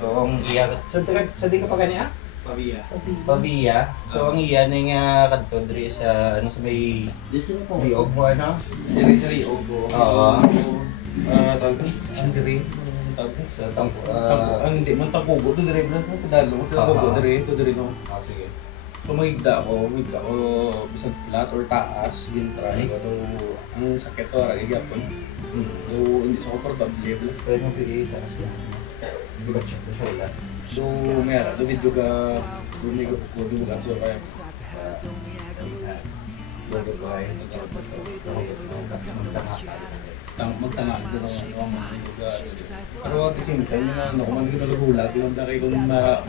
So ang iya sa di ka pa kaniya? Pavia. So ang iya ning kadto diri sa ano sa may Riog mo ano? Diri Ogo. Oo. Ang diri. Sa tampo. Ang hindi man tapugo to diri lang pedalo. Tapugo diri no. Sige. So magigda ko bisan flat or taas, din try ko to ang sakit to ra gyapon. So hindi sa comfortable. Pwede mo pili taas yan. Hindi ba siya? Wala. So mera, dubid ko ka lumigo ko dito lang so kaya Bago ba ay magtangal ko ang pero at the same time na ano kung magiging nalugula yung daki kung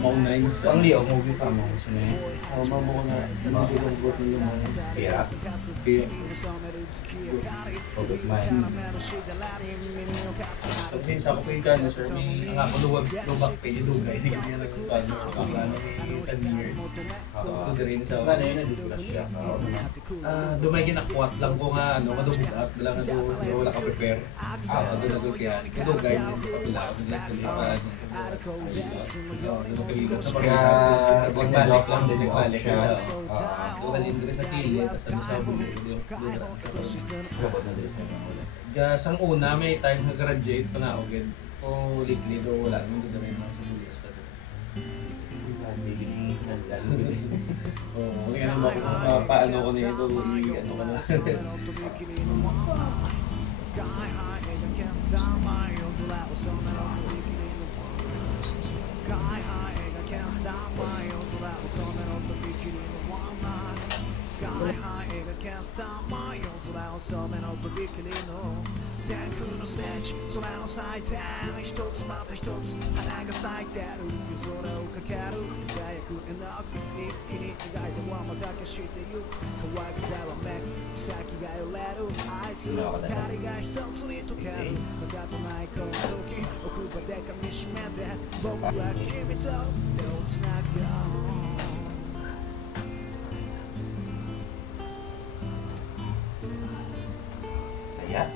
maunayin sa ang liog mo kita mo sino yun? mamo ko na magiging got yung mga Kaya? kaya Pagod man. kasi sa ako kaya na sir may ang ako luwag kayo lugay hindi kanya nagtutalo ang ano ni 10 years so rin sa Paano yun na-discuss siya? dumay ginakuwat lang ko nga ano madubugat lang nga wala ka prepare doon kaya ito guide pabila ako nila Kaya nagbalik lang din nagbalik siya. well interest sa kilit at sa sabon Robot na din siya. sang una may time na graduate pa na ako o lately do wala nang doon rin sa bulis oh kaya naman ako paano ko nito ano ko na Sky high and can't stop my Sky high and can't stop my Sky high and can't stop my 天空のステージ空の祭典一つまた一つ花が咲いてる夜空をかける輝く絵の具一気に描いてはまた消してゆく乾くざわめく草木が揺れる愛する光が一つに溶けるまたとないこの時奥歯で噛みしめて僕は君と手をつなぐよKaya?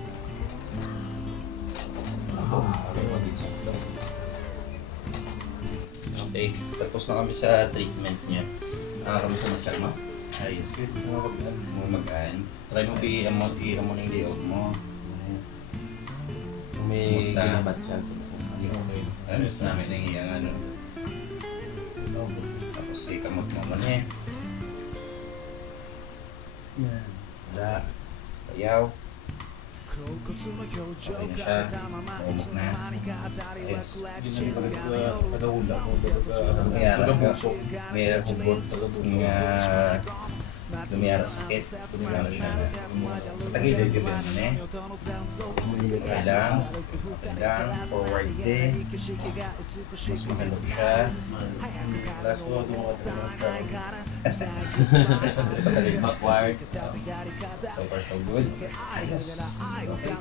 Okay, tapos na kami sa treatment niya. Kamusta mo siya, ma? Ayos. Magaan. Try mo i-amo na yung layout mo. May Kumusta? ginabat siya. Ano sa namin ng iyang ano. Tapos ikamot mo man eh. Wala. Bayaw. Okay na siya. Umok na. Ayos. Kadahula ko Mayara ka. Mayara hubot. Lumiyara sakit. Lumiyara siya na. Tagilid ka ba naman eh? Okay lang. Forward din. Mas mahalog siya. last mo Backward. So far so good. Yes. Okay.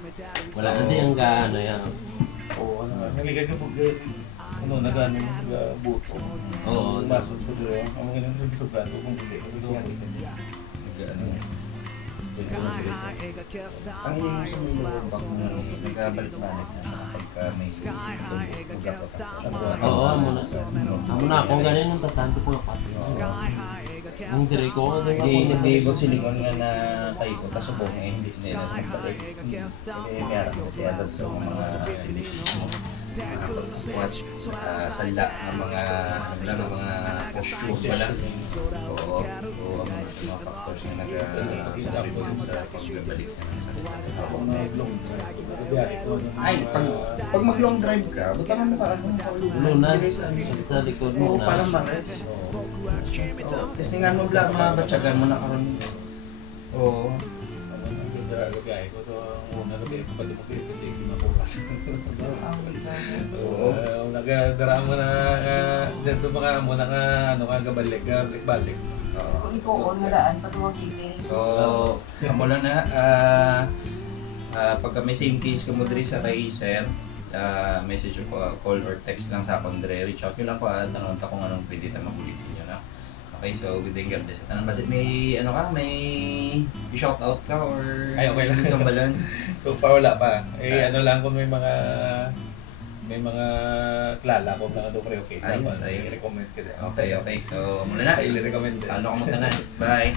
Wala na din ang gaano yan. oo ano naliga ka pag ano nagano buto Oo. masok ko dito ang mga nagsusugan ko kung hindi ko Ano? Ang yung sa mga bak mo nagkabalik-balik na pagka may Oo, muna. Muna akong ganun yung tatanto ko yung pati. Ang diri ko, Hindi ibot silikon nga na tayo ko, tapos subong eh, hindi nila magbalik. Kaya siya daw sa mga pagkukwat, sala ng mga posture pala. Oo, ang mga factors na nag-contribute sa pagbabalik sa ay, pag mag-long drive ka, buta ka mo ka, Luna, sa likod oo, muna. parang marets. Kasi nga mo lang, mabatsagan mo na karon. Oo. gabi ko to una gabi ko pati mo hindi mapukas. Oo, nagadara mo na dito mga mo na ano ka balik. Kung ituon nga daan, patuwagin eh. So, amo lang na pagka may same case ka mo diri sa kay sir, message ko call or text lang sa akong dire, reach out nyo lang ko tanong ta kung anong pwede ta makulit sa inyo na. Okay, so good day God bless. Tanong basit may ano ka, may shout out ka or ay okay lang isang balon. So far wala pa. Ano lang kung may mga may mga klala ko na doon okay. Ayos, Sama, ayos. i-recommend ko din. Okay, okay. So, muna na. I-recommend din. Paano ka magtanan? Bye!